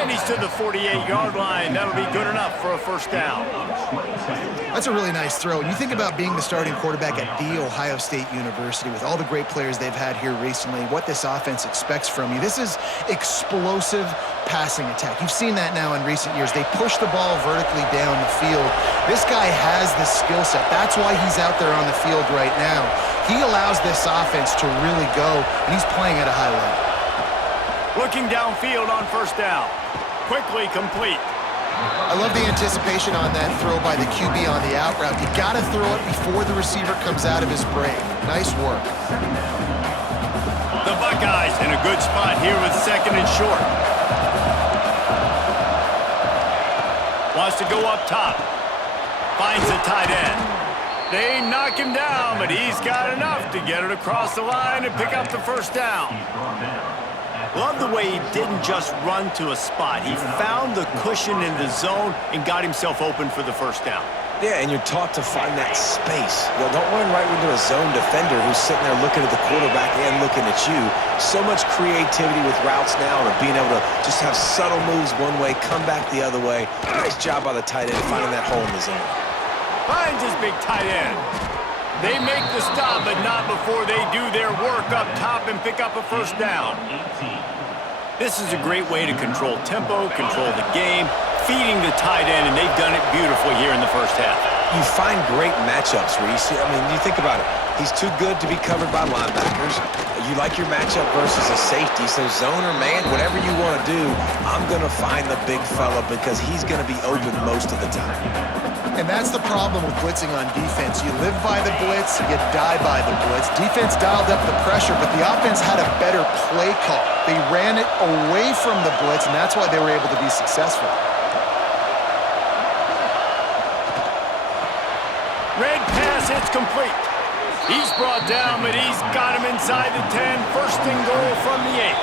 And he's to the 48-yard line. That'll be good enough for a first down. That's a really nice throw. And you think about being the starting quarterback at The Ohio State University with all the great players they've had here recently, what this offense expects from you. This is explosive passing attack. You've seen that now in recent years. They push the ball vertically down the field. This guy has the skill set. That's why he's out there on the field right now. He allows this offense to really go, and he's playing at a high level. Looking downfield on first down. Quickly complete. I love the anticipation on that throw by the QB on the out route. You got to throw it before the receiver comes out of his break. Nice work. The Buckeyes in a good spot here with second and short. Wants to go up top. Finds the tight end. They knock him down, but he's got enough to get it across the line and pick up the first down. Love the way he didn't just run to a spot. He found the cushion in the zone and got himself open for the first down. Yeah, and you're taught to find that space. Don't run right into a zone defender who's sitting there looking at the quarterback and looking at you. So much creativity with routes now, and being able to just have subtle moves one way, come back the other way. Nice job by the tight end finding that hole in the zone. Finds his big tight end. They make the stop, but not before they do their work up top and pick up a first down. This is a great way to control tempo, control the game, feeding the tight end, and they've done it beautifully here in the first half. You find great matchups where you see, you think about it. He's too good to be covered by linebackers. You like your matchup versus a safety, so zone or man, whatever you want to do, I'm going to find the big fella because he's going to be open most of the time. And that's the problem with blitzing on defense. You live by the blitz, you die by the blitz. Defense dialed up the pressure, but the offense had a better play call. They ran it away from the blitz, and that's why they were able to be successful. Red pass hits complete. He's brought down, but he's got him inside the 10. First and goal from the 8.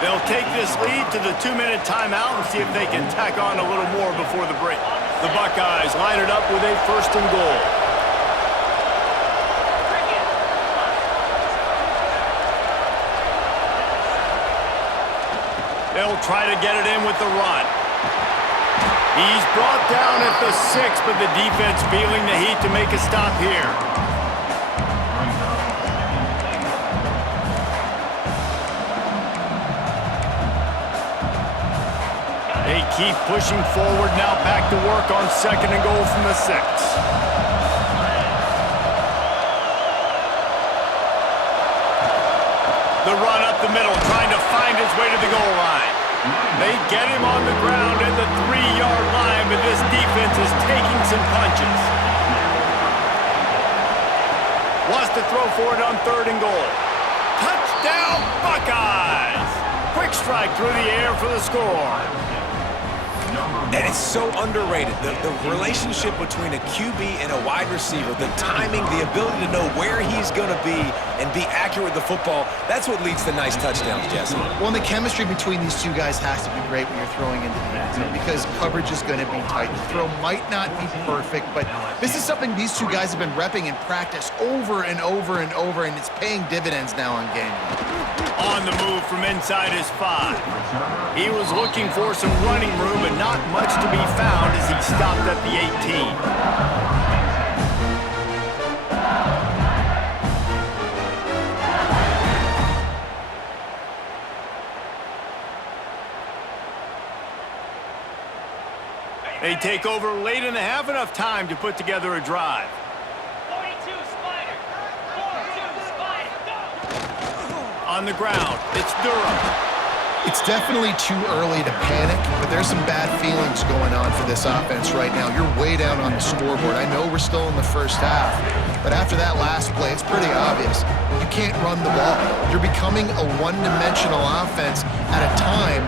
They'll take this lead to the 2-minute timeout and see if they can tack on a little more before the break. The Buckeyes line it up with a first and goal. They'll try to get it in with the run. He's brought down at the 6, but the defense feeling the heat to make a stop here. They keep pushing forward, now back to work on second and goal from the 6. The run up the middle, trying to find his way to the goal line. They get him on the ground at the 3-yard line, but this defense is taking some punches. Wants to throw for it on third and goal. Touchdown, Buckeyes! Quick strike through the air for the score. And it's so underrated. The relationship between a QB and a wide receiver, the timing, the ability to know where he's going to be and be accurate with the football, that's what leads to nice touchdowns, Jesse. Well, and the chemistry between these two guys has to be great when you're throwing into the end zone because coverage is going to be tight. The throw might not be perfect, but this is something these two guys have been repping in practice over and over and over, and it's paying dividends now on game day. On the move from inside his 5. He was looking for some running room, but not much to be found as he stopped at the 18. They take over late in the half, enough time to put together a drive. 42 Spider. 42 Spider. Go. On the ground, it's Durham. It's definitely too early to panic, but there's some bad feelings going on for this offense right now. You're way down on the scoreboard. I know we're still in the first half, but after that last play, it's pretty obvious. You can't run the ball. You're becoming a one-dimensional offense at a time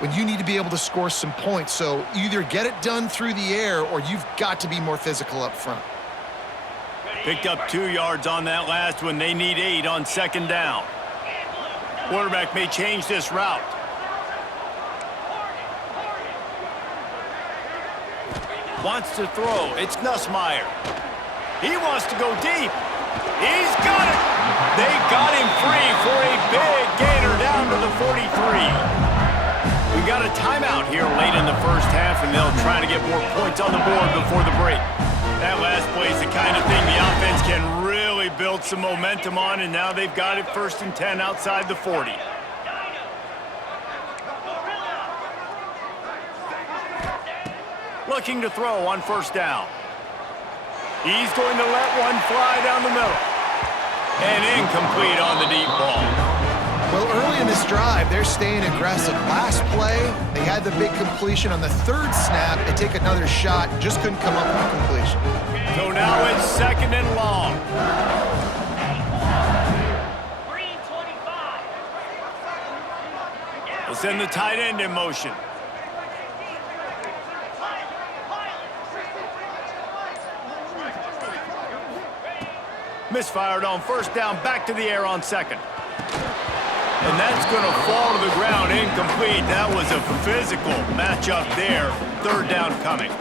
when you need to be able to score some points. So either get it done through the air or you've got to be more physical up front. Picked up 2 yards on that last one. They need 8 on second down. Quarterback may change this route. Wants to throw. It's Nussmeier. He wants to go deep. He's got it. They got him free for a big gainer down to the 43. We got a in the first half, and they'll try to get more points on the board before the break. That last play is the kind of thing the offense can really build some momentum on, and now they've got it 1st and 10 outside the 40. Looking to throw on 1st down. He's going to let one fly down the middle. And incomplete on the deep ball. Well, early in this drive, they're staying aggressive. Last play, they had the big completion. On the 3rd snap, they take another shot, just couldn't come up with a completion. So now it's 2nd and long. Green 25. We'll send the tight end in motion. Misfired on 1st down, back to the air on 2nd. And that's going to fall to the ground, incomplete. That was a physical matchup there. 3rd down coming.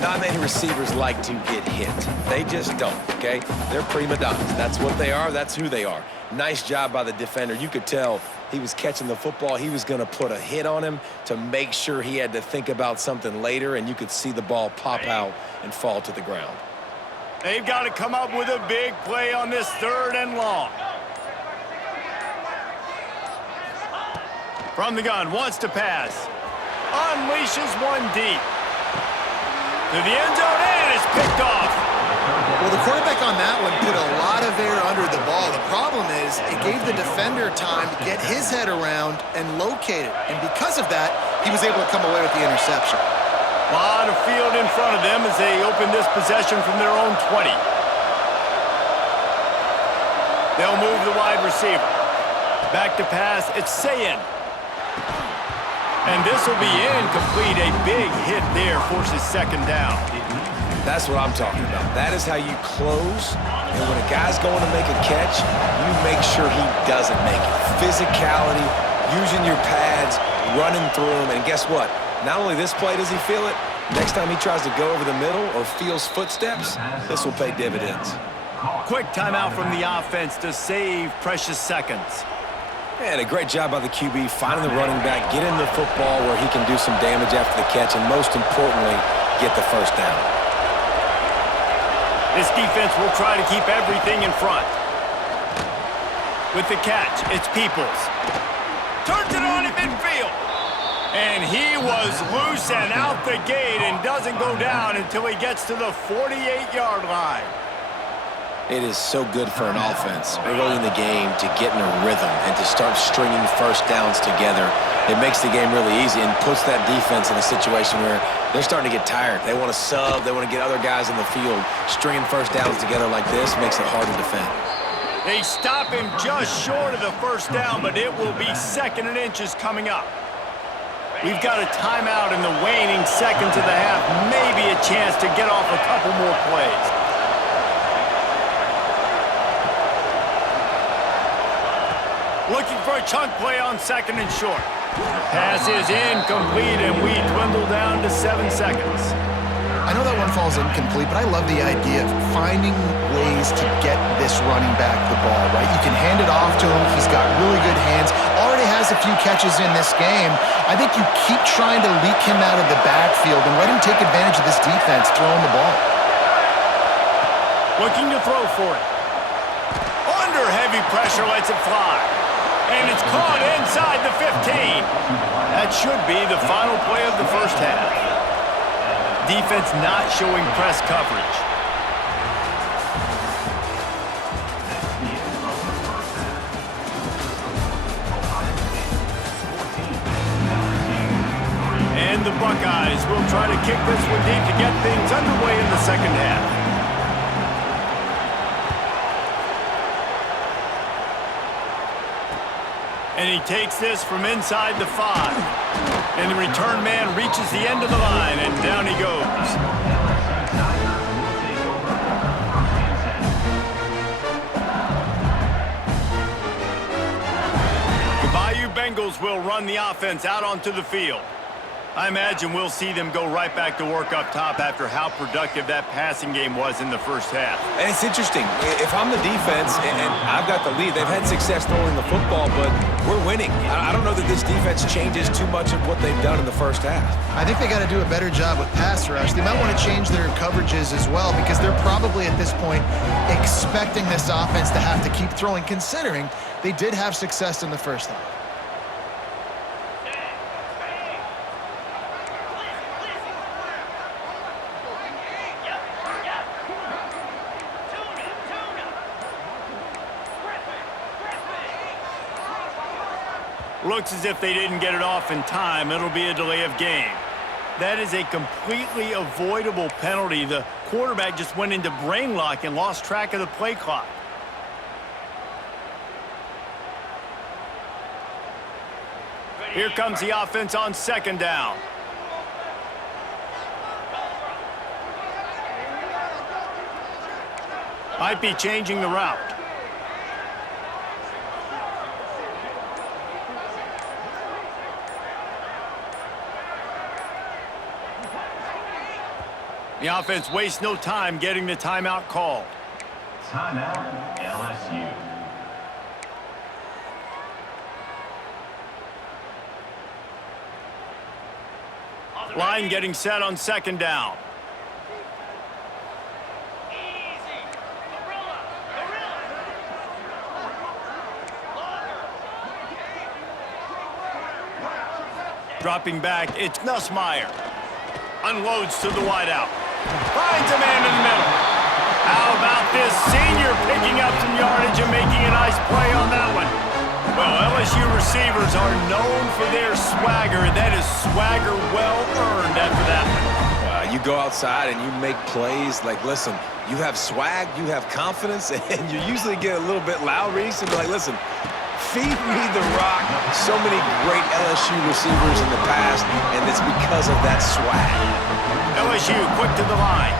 Not many receivers like to get hit. They just don't, okay? They're prima donnas. That's what they are. That's who they are. Nice job by the defender. You could tell he was catching the football. He was going to put a hit on him to make sure he had to think about something later, and you could see the ball pop out and fall to the ground. They've got to come up with a big play on this 3rd and long. From the gun, wants to pass. Unleashes one deep. To the end zone, and it's picked off. Well, the quarterback on that one put a lot of air under the ball. The problem is it gave the defender time to get his head around and locate it. And because of that, he was able to come away with the interception. A lot of field in front of them as they open this possession from their own 20. They'll move the wide receiver. Back to pass, it's Sayin. And this will be incomplete. A big hit there forces 2nd down. That's what I'm talking about. That is how you close. And when a guy's going to make a catch, you make sure he doesn't make it. Physicality, using your pads, running through them. And guess what? Not only this play does he feel it, next time he tries to go over the middle or feels footsteps, this will pay dividends. Quick timeout from the offense to save precious seconds. And a great job by the QB finding the running back, getting the football where he can do some damage after the catch, and most importantly, get the 1st down. This defense will try to keep everything in front. With the catch, it's Peoples. Turns it on in midfield. And he was loose and out the gate and doesn't go down until he gets to the 48-yard line. It is so good for an offense early in the game to get in a rhythm and to start stringing 1st downs together. It makes the game really easy and puts that defense in a situation where they're starting to get tired. They want to sub. They want to get other guys in the field. Stringing 1st downs together like this makes it hard to defend. They stop him just short of the 1st down, but it will be 2nd and inches coming up. We've got a timeout in the waning seconds of the half. Maybe a chance to get off a couple more plays. Looking for a chunk play on 2nd and short. Pass is incomplete, and we dwindle down to 7 seconds. I know that one falls incomplete, but I love the idea of finding ways to get this running back the ball, right? You can hand it off to him. He's got really good hands. Already has a few catches in this game. I think you keep trying to leak him out of the backfield and let him take advantage of this defense throwing the ball. Looking to throw for it. Under heavy pressure, lets it fly. And it's caught inside the 15. That should be the final play of the 1st half. Defense not showing press coverage. And the Buckeyes will try to kick this one deep to get things underway in the 2nd half. And he takes this from inside the 5. And the return man reaches the end of the line, and down he goes. The Bayou Bengals will run the offense out onto the field. I imagine we'll see them go right back to work up top after how productive that passing game was in the first half. And it's interesting. If I'm the defense and I've got the lead, they've had success throwing the football, but we're winning. I don't know that this defense changes too much of what they've done in the first half. I think they got to do a better job with pass rush. They might want to change their coverages as well because they're probably at this point expecting this offense to have to keep throwing, considering they did have success in the first half. Looks as if they didn't get it off in time. It'll be a delay of game. That is a completely avoidable penalty. The quarterback just went into brain lock and lost track of the play clock. Here comes the offense on second down. Might be changing the route. The offense wastes no time getting the timeout called. Timeout, LSU. Line getting set on second down. Dropping back, it's Nussmeier. Unloads to the wideout. Finds a man in the middle. How about this senior picking up some yardage and making a nice play on that one? Well, LSU receivers are known for their swagger. That is swagger well earned after that one. You go outside and you make plays. Like, listen, you have swag, you have confidence, and you usually get a little bit loud, Reese, and be like, listen, feed me the rock. So many great LSU receivers in the past, and it's because of that swag. LSU quick to the line.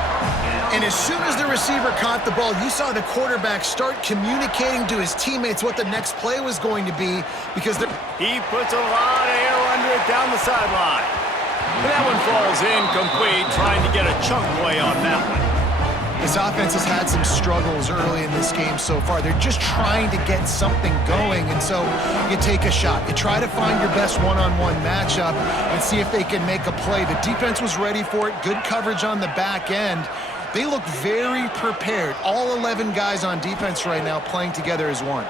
And as soon as the receiver caught the ball, you saw the quarterback start communicating to his teammates what the next play was going to be because he puts a lot of air under it down the sideline. But that one falls incomplete, trying to get a chunk play on that one. This offense has had some struggles early in this game so far. They're just trying to get something going, and so you take a shot. You try to find your best one-on-one matchup and see if they can make a play. The defense was ready for it. Good coverage on the back end. They look very prepared. All 11 guys on defense right now playing together as one.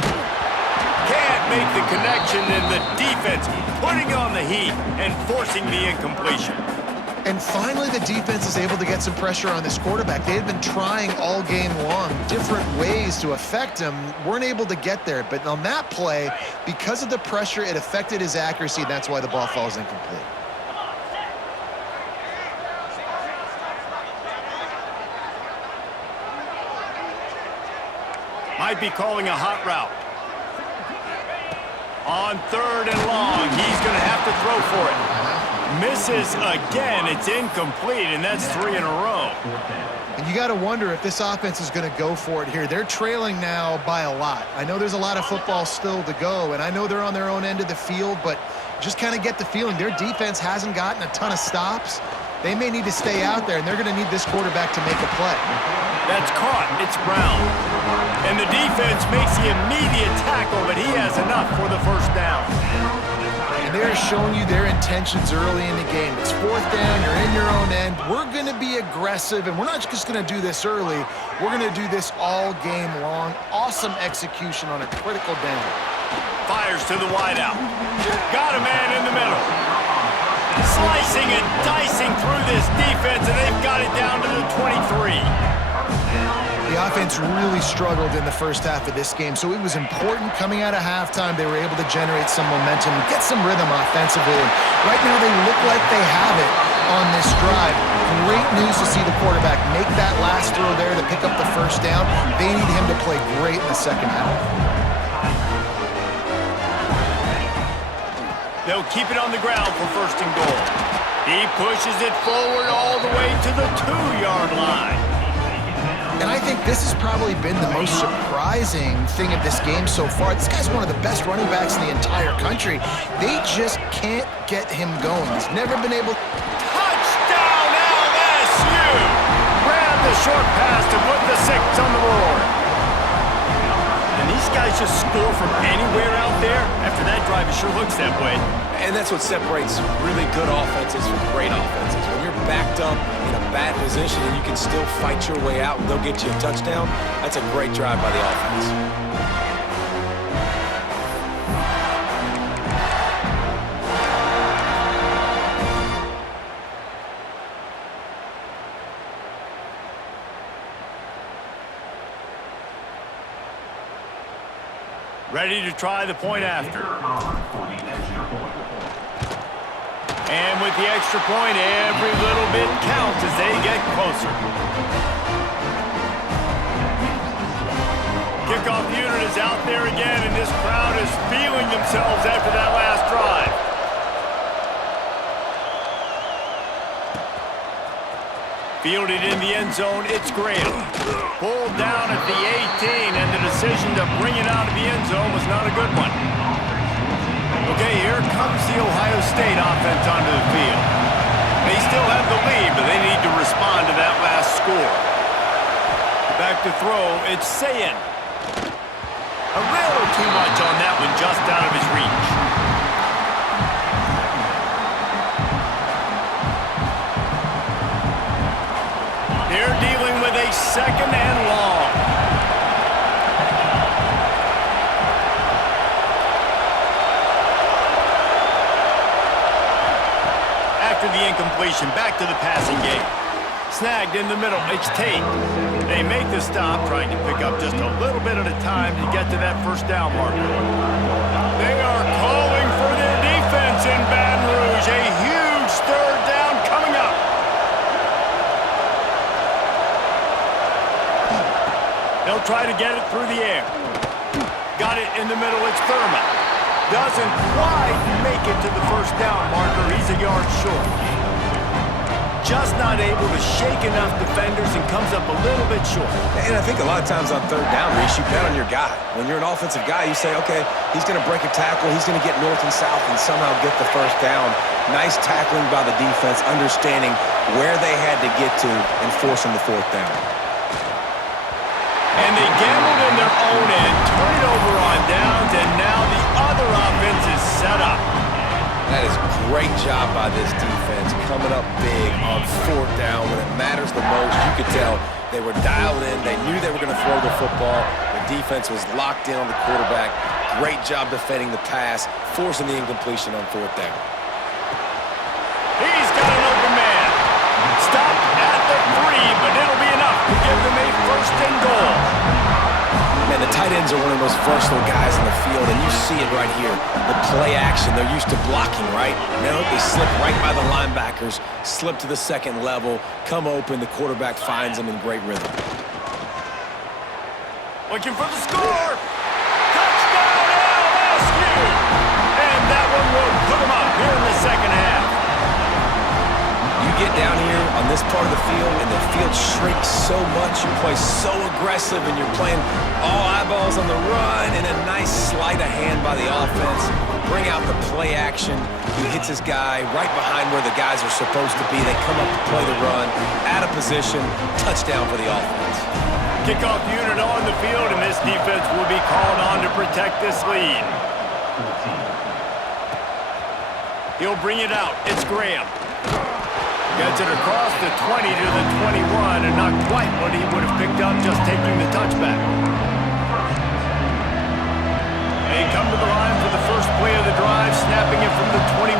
Can't make the connection, and the defense putting on the heat and forcing the incompletion. And finally, the defense is able to get some pressure on this quarterback. They had been trying all game long different ways to affect him, weren't able to get there. But on that play, because of the pressure, it affected his accuracy, and that's why the ball falls incomplete. Might be calling a hot route. On third and long, he's going to have to throw for it. Misses again. It's incomplete, and that's 3 in a row. And you got to wonder if this offense is going to go for it here. They're trailing now by a lot. I know there's a lot of football still to go, and I know they're on their own end of the field, but just kind of get the feeling their defense hasn't gotten a ton of stops. They may need to stay out there, and they're going to need this quarterback to make a play. That's caught. It's Brown. And the defense makes the immediate tackle, but he has enough for the first down. And they're showing you their intentions early in the game. It's fourth down. You're in your own end. We're going to be aggressive, and we're not just going to do this early. We're going to do this all game long. Awesome execution on a critical down. Fires to the wideout. Got a man in the middle. Slicing and dicing through this defense, and they've got it down to the 23. The offense really struggled in the first half of this game, so it was important coming out of halftime. They were able to generate some momentum and get some rhythm offensively. And right now they look like they have it on this drive. Great news to see the quarterback make that last throw there to pick up the first down. They need him to play great in the second half. They'll keep it on the ground for first and goal. He pushes it forward all the way to the 2-yard line. And I think this has probably been the most surprising thing of this game so far. This guy's one of the best running backs in the entire country. They just can't get him going. He's never been able... Touchdown, LSU! Grab the short pass to put the 6 on the board. And these guys just score from anywhere out there. After that drive, it sure looks that way. And that's what separates really good offenses from great offenses. When you're backed up in a bad position and you can still fight your way out and they'll get you a touchdown, that's a great drive by the offense. Ready to try the point after. For the extra point. And with the extra point, every little bit counts as they get closer. Kickoff unit is out there again, and this crowd is feeling themselves after that last drive. Fielded in the end zone, it's Graham. Pulled down at the 18, and the decision to bring it out of the end zone was not a good one. Okay, here comes the Ohio State offense onto the field. They still have the lead, but they need to respond to that last score. Back to throw, it's Sayin. A little too much on that one, just out of his reach. They're dealing with a 2nd and long. After the incompletion, back to the passing game. Snagged in the middle, it's Tate. They make the stop, trying to pick up just a little bit at a time to get to that first down marker. They are calling for their defense in Baton Rouge. A huge 3rd down coming up. They'll try to get it through the air. Got it in the middle, it's Thurman. Doesn't quite make it to the first down marker. He's a yard short. Just not able to shake enough defenders and comes up a little bit short. And I think a lot of times on 3rd down, Reese, you bet on your guy. When you're an offensive guy, you say, okay, he's going to break a tackle, he's going to get north and south and somehow get the first down. Nice tackling by the defense, understanding where they had to get to and forcing the 4th down. And they gambled in their own end, turn it over on downs, and now the other offense is set up. That is a great job by this defense, coming up big on 4th down when it matters the most. You could tell they were dialed in. They knew they were going to throw the football. The defense was locked in on the quarterback. Great job defending the pass, forcing the incompletion on 4th down. He's got an open man. Stopped at the 3, but it'll be enough to give them a 1st and goal. Man, the tight ends are one of the most versatile guys in the field, and you see it right here. The play action, they're used to blocking, right? Now they slip right by the linebackers, slip to the 2nd level, come open, the quarterback finds them in great rhythm. Looking for the score. Touchdown, LSU! And that one will put them up here in the 2nd half. You get down here on this part of the field, and the field shrinks so much. You play so aggressive, and you're playing all eyeballs on the run, and a nice sleight of hand by the offense. Bring out the play action. He hits his guy right behind where the guys are supposed to be. They come up to play the run, out of position, touchdown for the offense. Kickoff unit on the field, and this defense will be called on to protect this lead. He'll bring it out. It's Graham. Gets it across the 20 to the 21, and not quite what he would have picked up just taking the touchback. They come to the line for the first play of the drive, snapping it from the 21.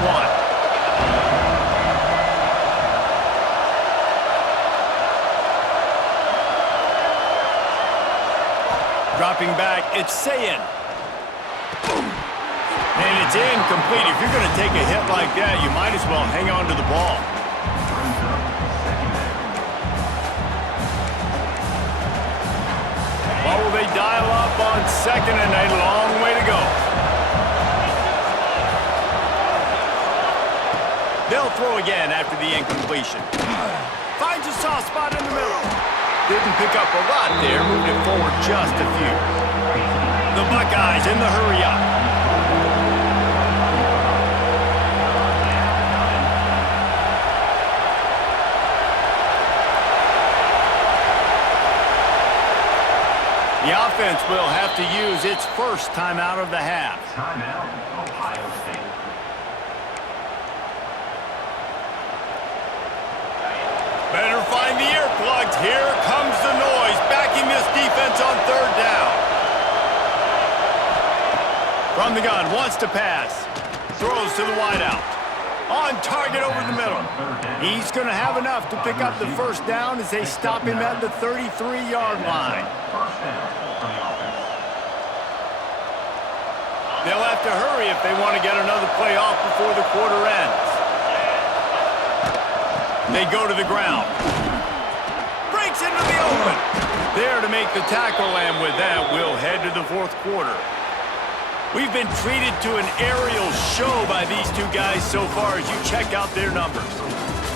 Dropping back, it's Sayin. And it's incomplete. If you're going to take a hit like that, you might as well hang on to the ball. What will they dial up on 2nd and a long way to go? They'll throw again after the incompletion. Finds a soft spot in the middle. Didn't pick up a lot there, moved it forward just a few. The Buckeyes in the hurry up. The offense will have to use its first timeout of the half. Timeout, Ohio State. Better find the earplugs. Here comes the noise, backing this defense on third down. From the gun, wants to pass. Throws to the wideout. On target over the middle. He's going to have enough to pick up the first down as they stop him at the 33-yard line. First down for the offense. They'll have to hurry if they want to get another play off before the quarter ends. They go to the ground. Breaks into the open. There to make the tackle, and with that, we'll head to the fourth quarter. We've been treated to an aerial show by these two guys so far as you check out their numbers.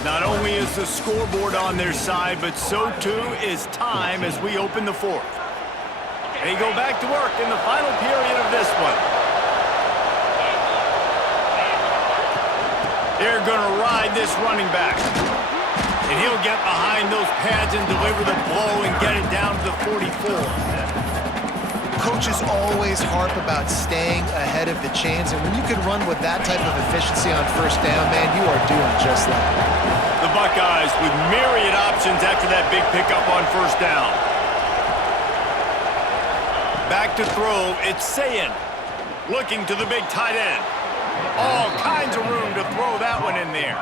Not only is the scoreboard on their side, but so too is time as we open the fourth. They go back to work in the final period of this one. They're going to ride this running back. And he'll get behind those pads and deliver the blow and get it down to the 44. Coaches always harp about staying ahead of the chains, and when you can run with that type of efficiency on first down, man, you are doing just that. The Buckeyes with myriad options after that big pickup on first down. Back to throw, it's Sayin. Looking to the big tight end. All kinds of room to throw that one in there.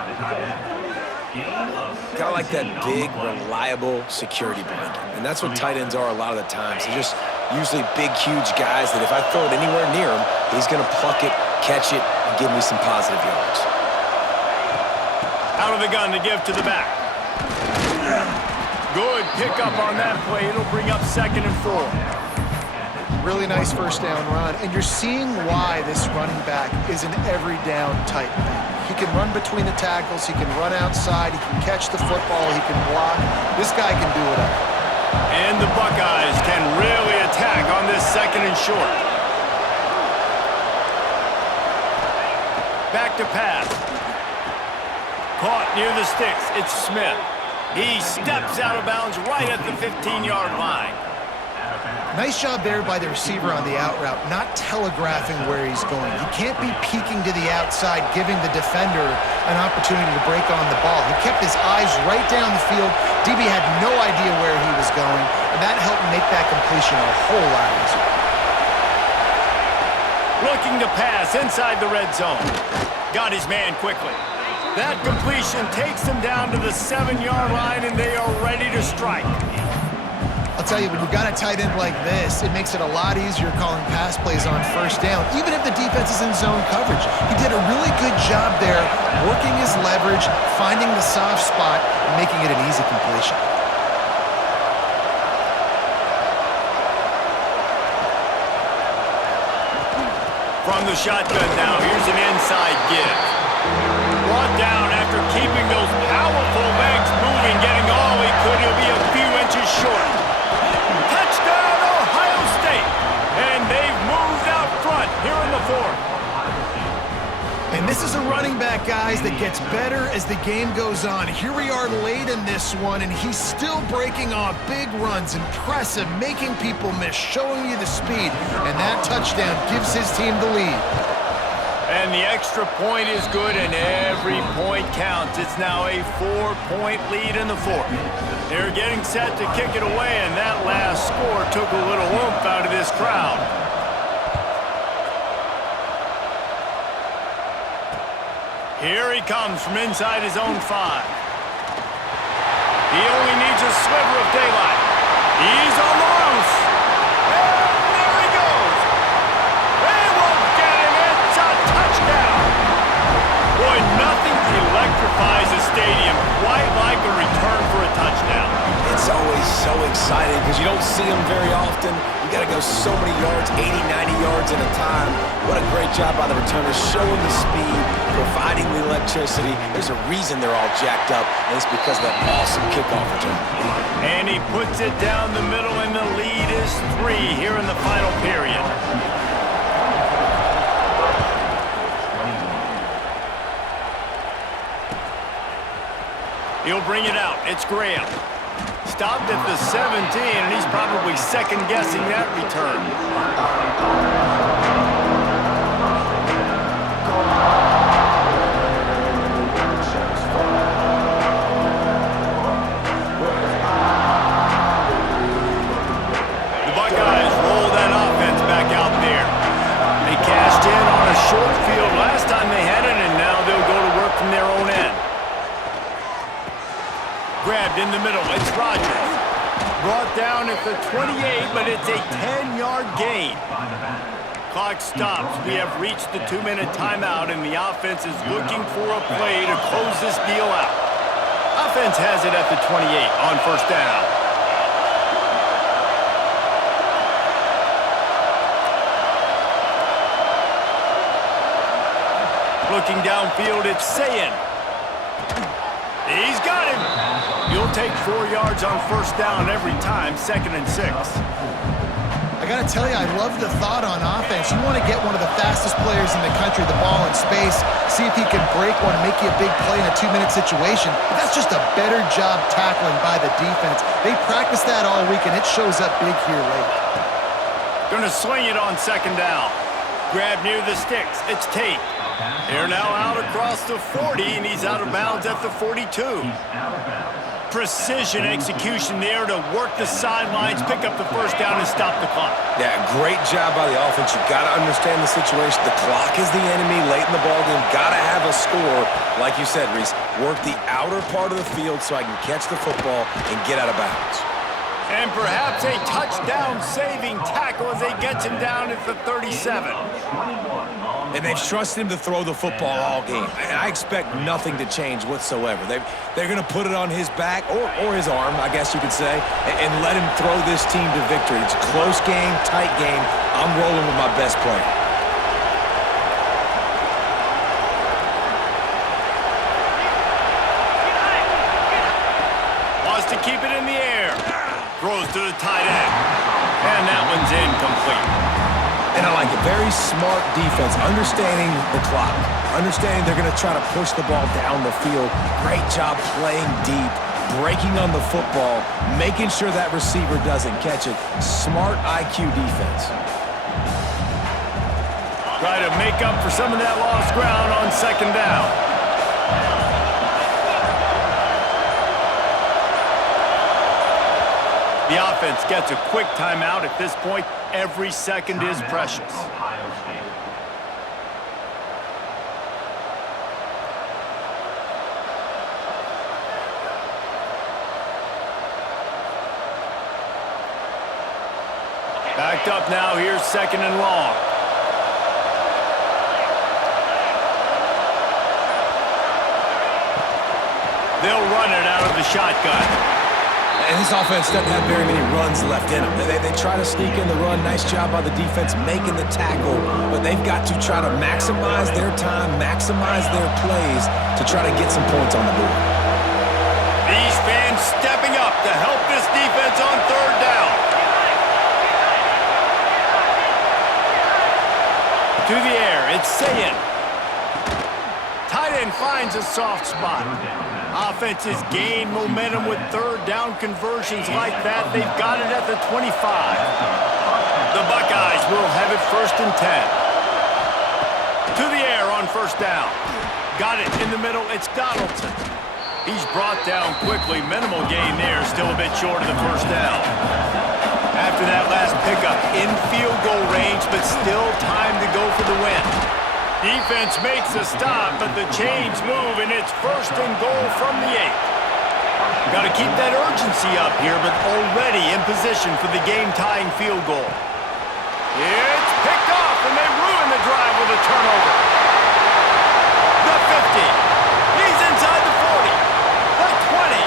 Kind of like that big, reliable security blanket. And that's what tight ends are a lot of the times. They're just usually big, huge guys that if I throw it anywhere near him, he's going to pluck it, catch it, and give me some positive yards. Out of the gun to give to the back. Good pickup on that play. It'll bring up 2nd and 4. Really nice first down run, and you're seeing why this running back is an every down type thing. He can run between the tackles, he can run outside, he can catch the football, he can block. This guy can do it all. And the Buckeyes can really attack on this 2nd and short. Back to pass. Caught near the sticks. It's Smith. He steps out of bounds right at the 15-yard line. Nice job there by the receiver on the out route, not telegraphing where he's going. He can't be peeking to the outside, giving the defender an opportunity to break on the ball. He kept his eyes right down the field. DB had no idea where he was going, and that helped make that completion a whole lot easier. Looking to pass inside the red zone. Got his man quickly. That completion takes them down to the 7-yard line, and they are ready to strike. I'll tell you, when you've got a tight end like this, it makes it a lot easier calling pass plays on first down, even if the defense is in zone coverage. He did a really good job there, working his leverage, finding the soft spot, and making it an easy completion. From the shotgun now, here's an inside give. Brought down after keeping those powerful legs moving, getting all he could. He'll be a few inches short. Touchdown, Ohio State! And they've moved out front here in the fourth. And this is a running back, guys, that gets better as the game goes on. Here we are late in this one, and he's still breaking off big runs. Impressive, making people miss, showing you the speed. And that touchdown gives his team the lead. And the extra point is good, and every point counts. It's now a 4-point lead in the fourth. They're getting set to kick it away, and that last score took a little oomph out of this crowd. Here he comes from inside his own 5. He only needs a sliver of daylight. He's on the loose. And there he goes. They won't get him. It's a touchdown. Boy, nothing electrifies a stadium quite like a return for a touchdown. It's always so exciting because you don't see them very often. You got to go so many yards, 80, 90 yards at a time. What a great job by the returners, showing the speed, providing the electricity. electricity. There's a reason they're all jacked up, and it's because of that awesome kickoff return. And he puts it down the middle, and the lead is 3 here in the final period. He'll bring it out. It's Graham. Stopped at the 17, and he's probably second-guessing that return. The Buckeyes roll that offense back out there. They cashed in on a short field last time they had it, and now they'll go to work from their own end. Grabbed in the middle, it's Rodgers. Brought down at the 28, but it's a 10-yard gain. Clock stops. We have reached the 2-minute timeout, and the offense is looking for a play to close this deal out. Offense has it at the 28 on first down. Looking downfield, it's Sayin. He's got him. You'll take 4 yards on first down every time, 2nd and 6. I got to tell you, I love the thought on offense. You want to get one of the fastest players in the country the ball in space, see if he can break one, make you a big play in a 2-minute situation. But that's just a better job tackling by the defense. They practice that all week, and it shows up big here late. Gonna swing it on 2nd down. Grab near the sticks. It's Tate. They're now out across the 40, and he's out of bounds at the 42. Precision execution there to work the sidelines, pick up the first down, and stop the clock. Yeah, great job by the offense. You got to understand the situation. The clock is the enemy late in the ballgame. Got to have a score. Like you said, Reese, work the outer part of the field so I can catch the football and get out of bounds. And perhaps a touchdown-saving tackle as they get him down at the 37. And they've trusted him to throw the football all game. And I expect nothing to change whatsoever. They're going to put it on his back, or his arm, I guess you could say, and let him throw this team to victory. It's a close game, tight game. I'm rolling with my best player. Wants to keep it in the air. Throws to the tight end. And that one's incomplete. And I like it. Very smart defense, understanding the clock, understanding they're going to try to push the ball down the field. Great job playing deep, breaking on the football, making sure that receiver doesn't catch it. Smart IQ defense. Try to make up for some of that lost ground on 2nd down. The offense gets a quick timeout at this point. Every second is precious. Ohio State. Backed up now. Here's 2nd and long. They'll run it out of the shotgun. And this offense doesn't have very many runs left in them. They try to sneak in the run. Nice job by the defense making the tackle. But they've got to try to maximize their time, maximize their plays to try to get some points on the board. These fans stepping up to help this defense on 3rd down. To the air, it's Sayin. Tight end finds a soft spot. Offenses gain momentum with 3rd down conversions like that. They've got it at the 25. The Buckeyes will have it 1st and 10. To the air on 1st down. Got it in the middle. It's Donaldson. He's brought down quickly. Minimal gain there. Still a bit short of the 1st down. After that last pickup, in field goal range, but still time to go for the win. Defense makes a stop, but the chains move, and it's 1st and goal from the 8. Got to keep that urgency up here, but already in position for the game-tying field goal. It's picked off, and they ruin the drive with a turnover. The 50. He's inside the 40. The 20.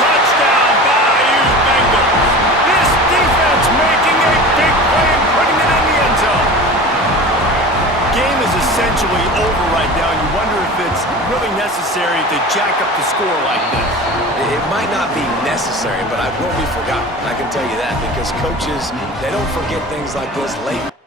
Touchdown, Bayou Bengals. This defense making a big play and putting it in the end zone. Game is a essentially over right now, and you wonder if it's really necessary to jack up the score like this. It might not be necessary, but I won't be forgotten. I can tell you that because coaches, they don't forget things like this late.